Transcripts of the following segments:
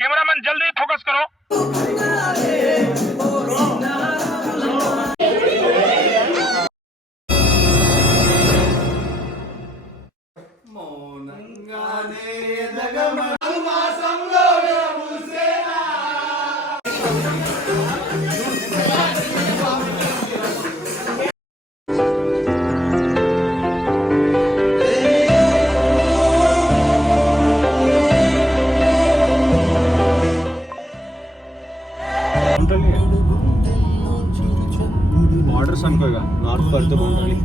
Cameraman जल्दी focus करो। Borders అనుకోగా north పడితే బాగుంటుంది.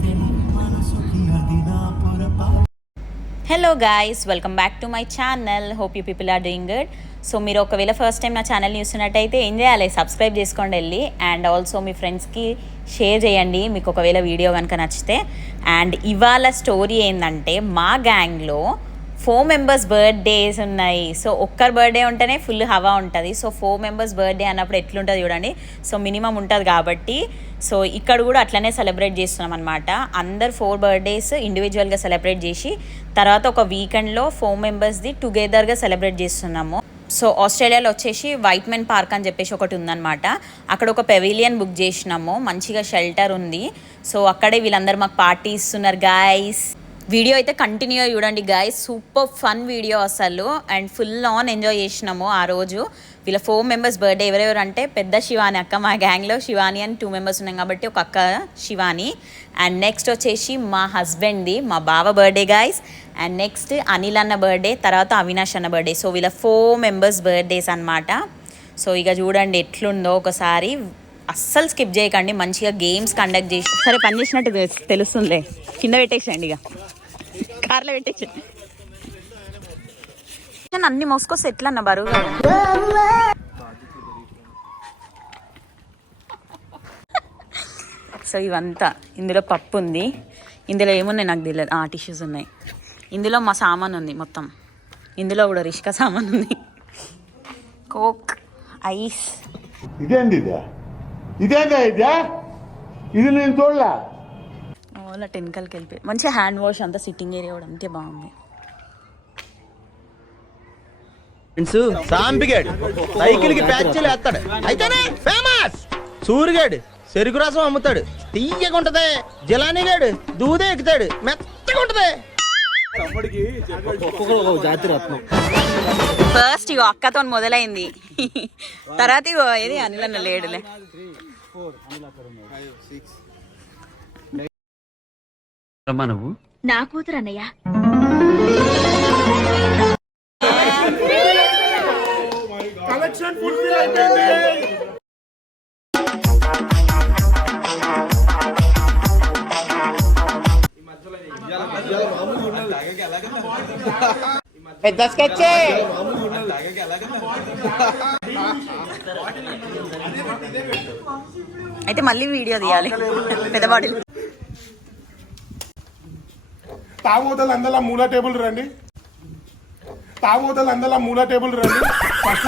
Hello guys, welcome back to my channel. Hope you people are doing good. So మీరు ఒకవేళ ఫస్ట్ టైం నా ఛానల్ని చూస్తున్నట్టయితే ఏం చేయాలి, సబ్స్క్రైబ్ చేసుకోండి వెళ్ళి. అండ్ ఆల్సో మీ ఫ్రెండ్స్కి షేర్ చేయండి మీకు ఒకవేళ వీడియో కనుక నచ్చితే. అండ్ ఇవాళ స్టోరీ ఏంటంటే, మా గ్యాంగ్లో 4 మెంబర్స్ బర్త్డేస్ ఉన్నాయి. సో ఒక్కరు బర్త్డే ఉంటేనే ఫుల్ హవా ఉంటుంది. సో 4 మెంబర్స్ బర్త్డే అన్నప్పుడు ఎట్లుంటుంది చూడండి. సో మినిమం ఉంటుంది కాబట్టి సో ఇక్కడ కూడా అట్లనే సెలబ్రేట్ చేస్తున్నాం అనమాట. అందరు 4 బర్త్డేస్ ఇండివిజువల్గా సెలబ్రేట్ చేసి తర్వాత ఒక వీకెండ్లో 4 మెంబర్స్ది టుగెదర్గా సెలబ్రేట్ చేస్తున్నాము. సో ఆస్ట్రేలియాలో వచ్చేసి వైట్మెన్ పార్క్ అని చెప్పేసి ఒకటి ఉందన్నమాట. అక్కడ ఒక పెవిలియన్ బుక్ చేసినాము, మంచిగా షెల్టర్ ఉంది. సో అక్కడే వీళ్ళందరూ మాకు పార్టీ ఇస్తున్నారు గాయస్. వీడియో అయితే కంటిన్యూ చూడండి గాయస్, సూపర్ ఫన్ వీడియో అసలు. అండ్ ఫుల్ ఆన్ ఎంజాయ్ చేసినాము ఆ రోజు. వీళ్ళ 4 మెంబర్స్ బర్త్డే ఎవరెవరు అంటే, పెద్ద శివాని అక్క, మా గ్యాంగ్లో శివాని అని 2 మెంబర్స్ ఉన్నాం కాబట్టి ఒక అక్క శివాని. అండ్ నెక్స్ట్ వచ్చేసి మా హస్బెండ్ది, మా బావ birthday guys. And next Anil అన్న బర్త్డే, తర్వాత అవినాష్ అన్న బర్త్డే. సో వీళ్ళ 4 మెంబర్స్ బర్త్డేస్ అనమాట. సో ఇక చూడండి ఎట్లుందో ఒకసారి, అస్సలు స్కిప్ చేయకండి. మంచిగా గేమ్స్ కండక్ట్ చేసి, సరే పని చేసినట్టు తెలుస్తుందిలే, కింద పెట్టేసేయండి, ఇక కార్లో పెట్టేసేయండి. అన్ని మోసుకొస్తే ఎట్లా అన్న బరువు. సో ఇవంతా ఇందులో పప్పు ఉంది, ఇందులో ఏమున్నాయి నాకు తెలియదు. టిష్యూస్ ఉన్నాయి, ఇందులో మా సామాన్ ఉంది మొత్తం, ఇందులో కూడా రిష్కా సామాన్ ఉంది, కోక్, ఐస్. ఇదేంది ఇది నేను చూడలే. ఓలా టెన్కల్కి వెళ్ళిపోయి మంచిగా హ్యాండ్ వాష్ అంతా, సిట్టింగ్ ఏరియా కూడా అంతే బాగుంది. సాంపిగాడు సైకిల్ కి ప్యాచ్లు వేస్తాడు, అయితేనే ఫేమస్. సూరిగాడు చెరుకు రసం అమ్ముతాడు, తీయగా ఉంటది. జిలానీగాడు దూదే ఎక్కుతాడు, మెత్తగా ఉంటది. ఫస్ట్ ఇగో అక్కతో మొదలైంది, తర్వాత ఇగో ఏది అనిల్ అన్న లేడులే. నువ్వు నా కూతురు అన్నయ్య. పెద్ద స్కెచ్ అయితే మళ్ళీ వీడియో తీయాలి, పెద్ద బాటిల్. తాగోతలు అందలా మూల టేబుల్ రండి, తాగోతలు అందలా మూల టేబుల్ రండి. First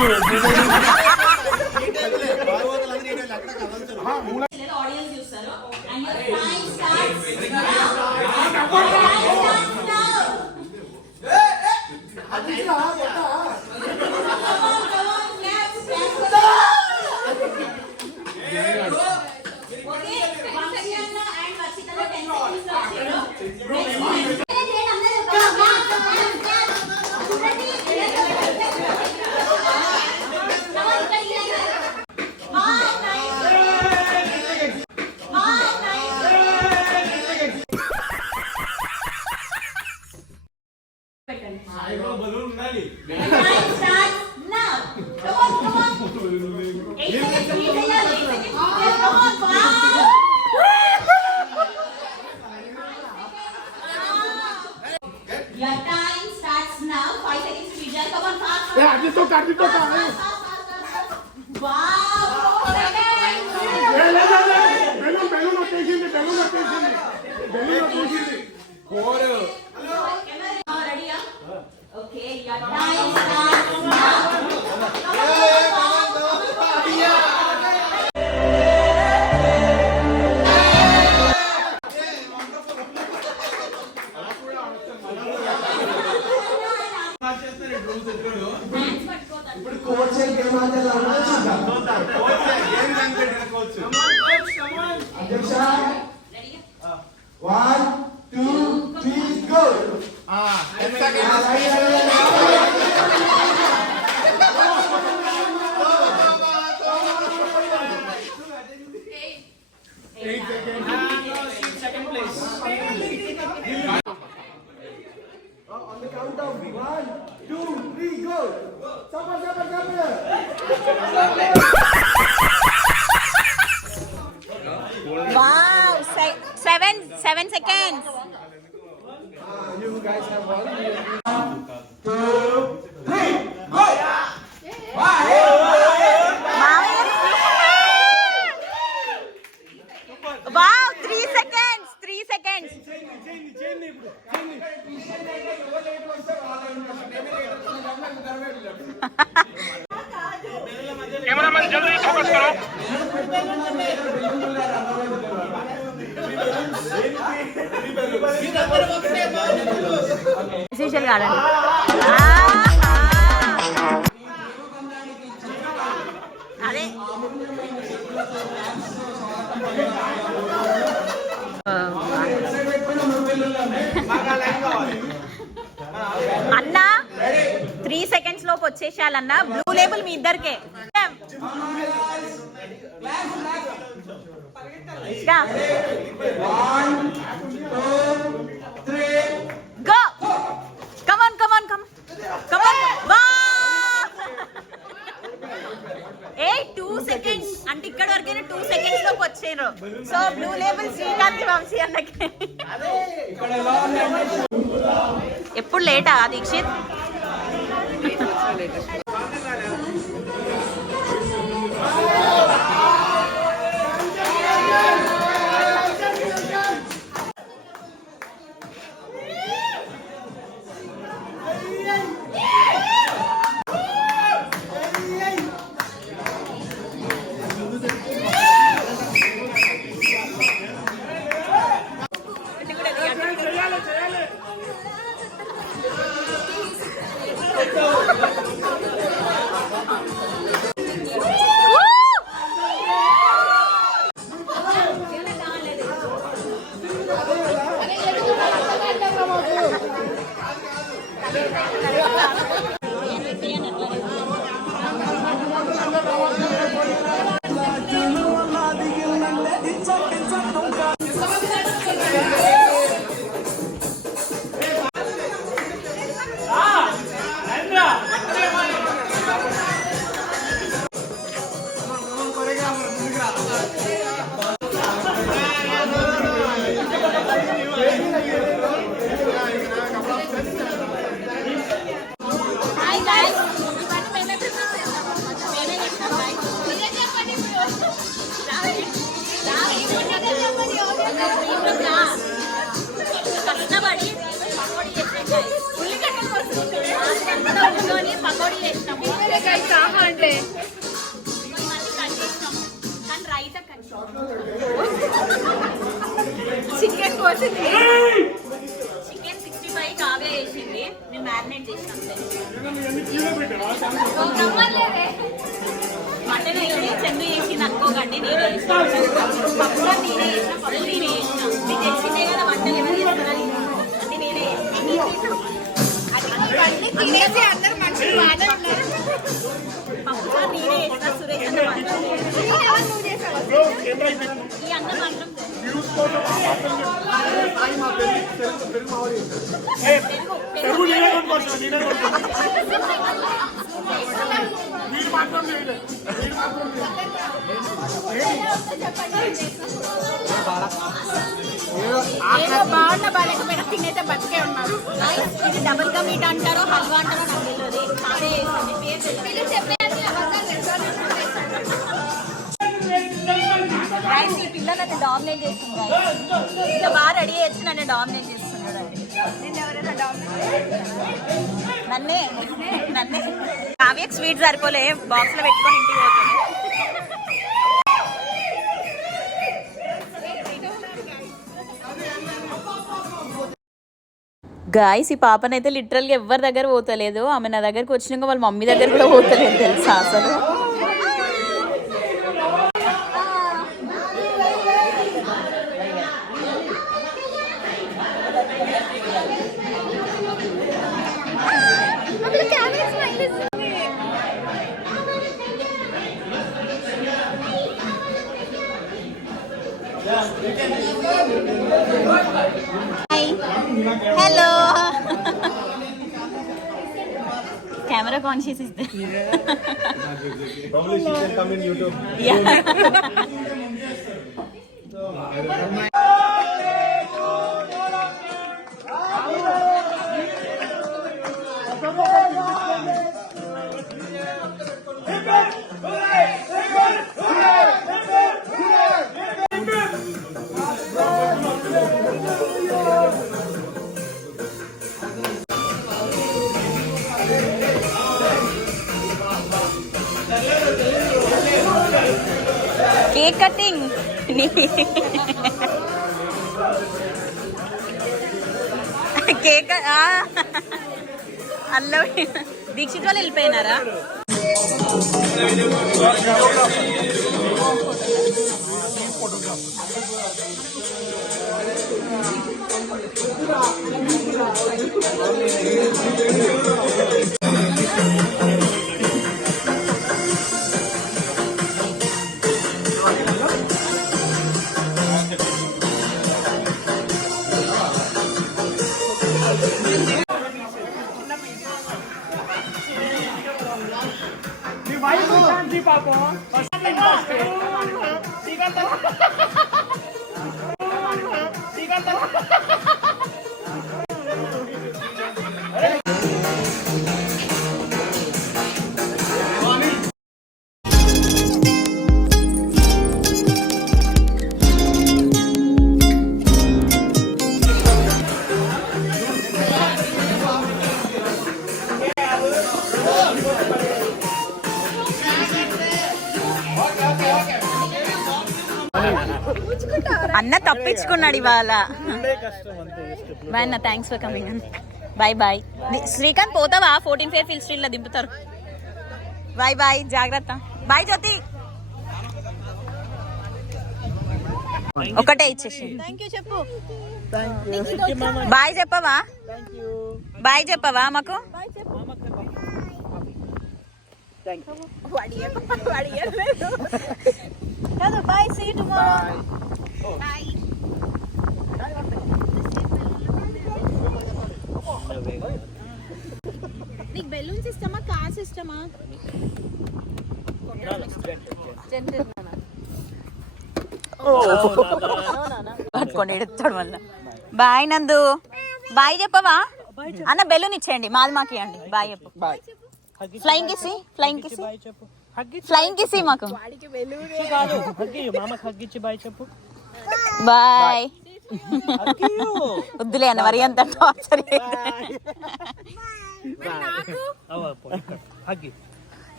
Wow, 7 seconds. Wow, 3 seconds. 3 seconds. Cameraman जल्दी फोकस करो। Essential garden. అదే అన్న 3 seconds లోపు వచ్చేసాలన్నా. బ్లూ లేబుల్ మీ ఇద్దరికే. Go! Come on. A 2 seconds అంటే ఇక్కడ వరకైనా 2 seconds లోకి వచ్చారు. So blue label Srikanth Vamshi అన్నకి. ఎప్పుడు లేటా దీక్షిత్? చికెన్ 65 కావే వేసింది. నేను మ్యారినేట్ చేసినాం. మటన్ అయితే చెండు చేసింది అనుకోకండి. నేనే చేస్తాను. పప్పు నేనే చేసిన, పప్పు నేనే చేసిన. మీకు తెలిసిందే కదా వంటలు ఎవరు చేస్తారని. అంటే నేనే అందరు మనుషులు బాగానే ఉన్నారు. పప్పు నేనే చేసిన, సురేష్ అన్న వంటలు. ఈ అన్న మాత్రం బాగున్నా బాగాలేకపోయినా తినైతే బతికే ఉన్నారు. ఇది డబుల్ గా మీట్ అంటారో హల్వా అంటారో నాకు తెలియదు. అదే పేరు చెప్పేది. ఈ పిల్లలు అంటే డామినేట్ చేస్తున్నారు. ఇంకా బాగా రెడీ అయ్యి నన్ను డామినేట్ చేస్తున్నాడు. నన్నే కావ్యకి స్వీట్ సరిపోలే, బాక్స్ లో పెట్టుకొని ఇంటికి పోతుంది. గాయస్ ఈ పాపనైతే లిటరల్గా ఎవరి దగ్గర పోతలేదు. ఆమె నా దగ్గరకు వచ్చినాక వాళ్ళ మమ్మీ దగ్గర కూడా పోతలేదు తెలుసా అసలు. Hello camera conscious is cake cutting. Cake అల్ల దీక్షిత్ వాళ్ళు వెళ్ళిపోయినారా? అన్న తప్పించుకున్నాడు ఇవాళ. బాయ్ అన్న, థ్యాంక్స్ ఫర్ కమింగ్ అన్న. Bye bye. శ్రీకాంత్ పోతావా? 14 ఫేర్ ఫిల్ స్ట్రీట్ లో దింపుతారు. బాయ్ బాయ్, జాగ్రత్త. బాయ్ జ్యోతి. ఒకటే ఇచ్చేసి బాయ్ చెప్పవా? బాయ్ చెప్పవా మాకు? Bye, see you tomorrow. Bye. నీకు బెలూన్స్ ఇష్టమా, కార్స్ ఇష్టమా? పట్టుకొని ఎడుతాడు మళ్ళా. బాయ్ నందు. బాయ్ చెప్పవా అన్న? బెలూన్ ఇచ్చేయండి, మాది మాకు ఇవ్వండి. బాయ్ చెప్పు. ఫ్లయింగ్ కిసి, ఫ్లయింగ్ కిసి, ఫ్లయింగ్ కిసి మాకు. బాయ్. వద్దులే అన్న, మరి అంత టార్చర్.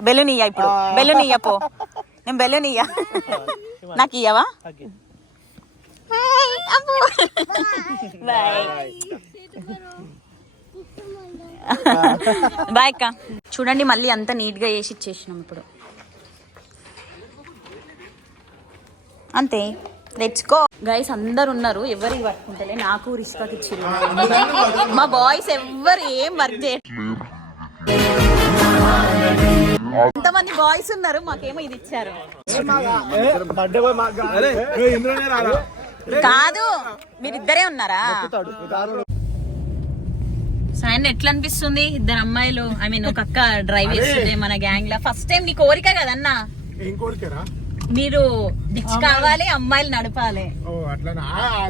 బెలూన్ ఇయ్యా ఇప్పుడు. బెలూన్ ఇయ్యపో. నేను బెలూన్ ఇయ్యా. నాకు ఇయ్యవా? బాయ్ బాయ్ అక్క. చూడండి మళ్ళీ అంత నీట్ గా వేసి ఇచ్చేసినాం ఇప్పుడు. అంతే, తెచ్చుకో. గైస్ అందరు ఉన్నారు, ఎవరు పట్టుకుంటలే. నాకు రిష్కాకి ఇచ్చిర్రు. మా బాయ్స్ ఎవ్వరు ఏం వర్క్ చేయట్లేదు. ఎంతమంది బాయ్స్ ఉన్నారు, మాకేమో ఇది ఇచ్చారు. కాదు, మీరిద్దరే ఉన్నారా? సాయన్ ఎట్లా అనిపిస్తుంది? ఇద్దరు అమ్మాయిలు, ఐ మీన్ ఒక అక్క డ్రైవ్ చేస్తుంది మన గ్యాంగ్ లా. ఫస్ట్ టైం నీ కోరిక కదన్నా? మీరు డిచ్ కావాలి, అమ్మాయిలు నడపాలి.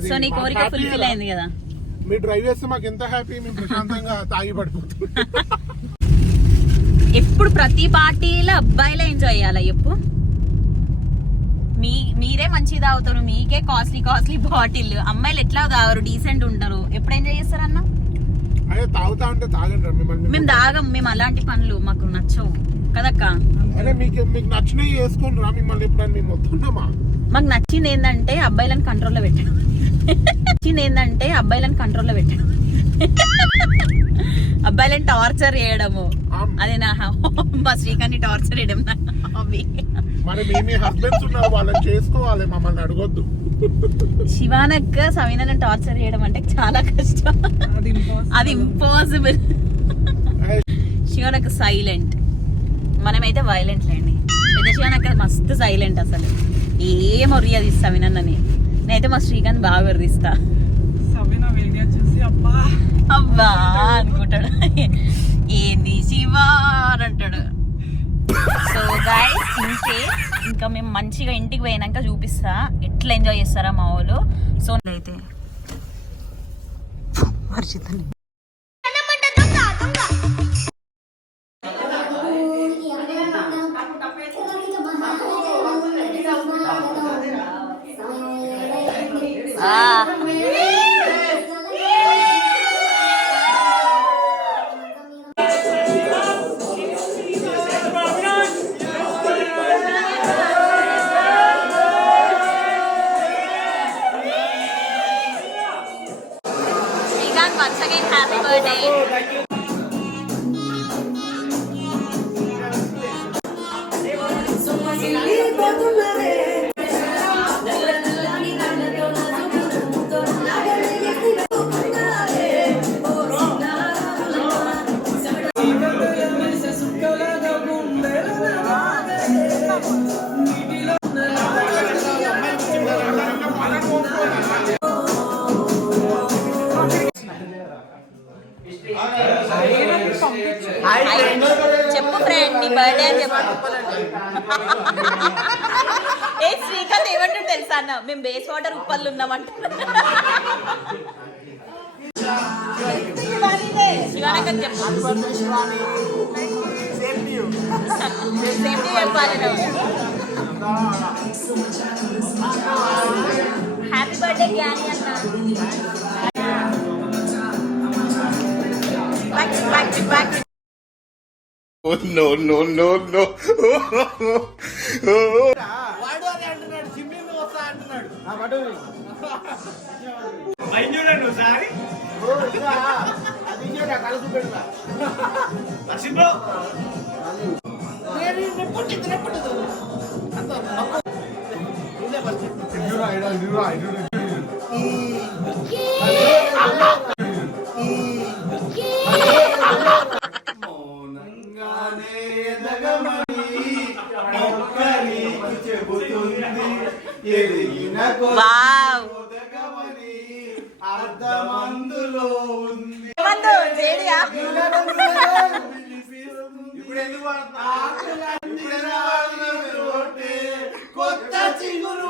సో నీ కోరిక ఫుల్ఫిల్ అయింది కదా? మీరు డ్రైవ్ చేస్తే మాకు ఎంత హ్యాపీ. మేము ప్రశాంతంగా తాగి పడిపోతాం. ఎప్పుడు ప్రతి పార్టీలో అబ్బాయిలే ఎంజాయ్ చేయాలా చెప్పు? మీరే మంచిగా తాగుతారు, మీకే కాస్ట్లీ కాస్ట్లీ బాటిల్. అమ్మాయిలు ఎట్లా తాగరు, డీసెంట్ ఉంటారు. ఎప్పుడు ఎంజాయ్ చేస్తారన్న? తాగుతా ఉంటే తాగండి. మేము తాగం, మేము అలాంటి పనులు మాకు నచ్చవు కదక్క. మీకు నచ్చినవి వేసుకోండి రా. మిమ్మల్ని ఎప్పుడైనా మేము వస్తున్నామా? మాకు నచ్చింది ఏంటంటే అబ్బాయిలను కంట్రోల్లో పెట్టడం. నచ్చింది ఏంటంటే అబ్బాయిలను కంట్రోల్లో పెట్టడం. అబ్బాయిలని టార్చర్ చేయడము అది నా మా శ్రీకాంత్ టార్చర్ చేయడం నా హాబీ. మరి మీ హస్బెండ్స్ ఉన్నారు, వాళ్ళని చేసుకోవాలి, మమ్మల్ని అడగొద్దు. శివానక్క సవీనాని టార్చర్ చేయడం అంటే చాలా కష్టం, అది ఇంపాసిబుల్. శివానక్క సైలెంట్, మనమైతే వైలెంట్ లేండి. పెద్ద శివానక్క మస్తు సైలెంట్, అసలు ఏం ఒరియది సవీనన్నని. నేనైతే మా శ్రీకాంత్ బాగా వర్రిస్తా. అబ్బా అనుకుంటాడు, ఏంది శివా అని అంటాడు. సో గైస్ ఇంకా మేము మంచిగా ఇంటికి పోయినాక చూపిస్తా ఎట్లా ఎంజాయ్ చేస్తారా మా వాళ్ళు. సో అయితే once again happy birthday. చెప్పు ఫ్రెండ్, నీ బర్త్డే అని చెప్పు. ఏ శ్రీకాంత్ ఏమంటాడు తెలుసా అన్న, మేము బేస్ వాటర్ ఉప్పల్లో ఉన్నామంట. శివానక్క చెప్పు, సేఫ్టీ చెప్పాలి. హ్యాపీ బర్త్డే జ్ఞాని అన్న. Back. Oh, no. వాడు అదే అంటున్నాడు, జిమ్మి వస్తా అంటున్నాడు. కలుసు పెడతా అర్ధమందులో ఉంది. కొత్త చిగురు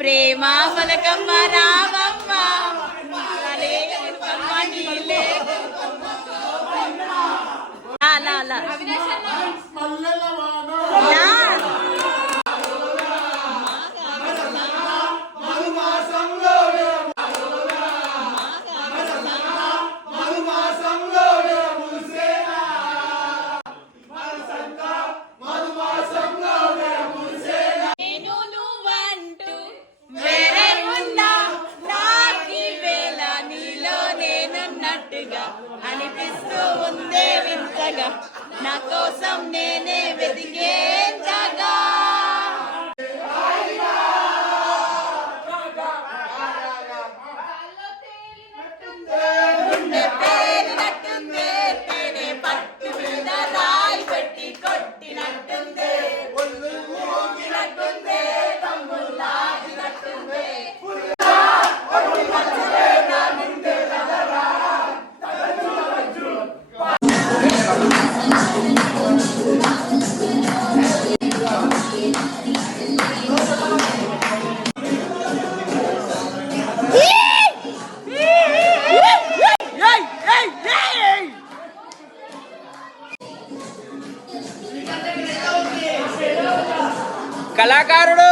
ప్రేమ పలకమ్మ రామమ్మ అనిపిస్తూ ఉందే వింతగా, నా కోసం నేనే వెతికేంతగా. గుండె పేరినట్టుందే, తేనె పట్టు మీద రాయి పెట్టి కొట్టినట్టుందే, ఒళ్ళు ఊగినట్టుందే, తమ్ముళ్ళాగినట్టుందే. కళాకారుడు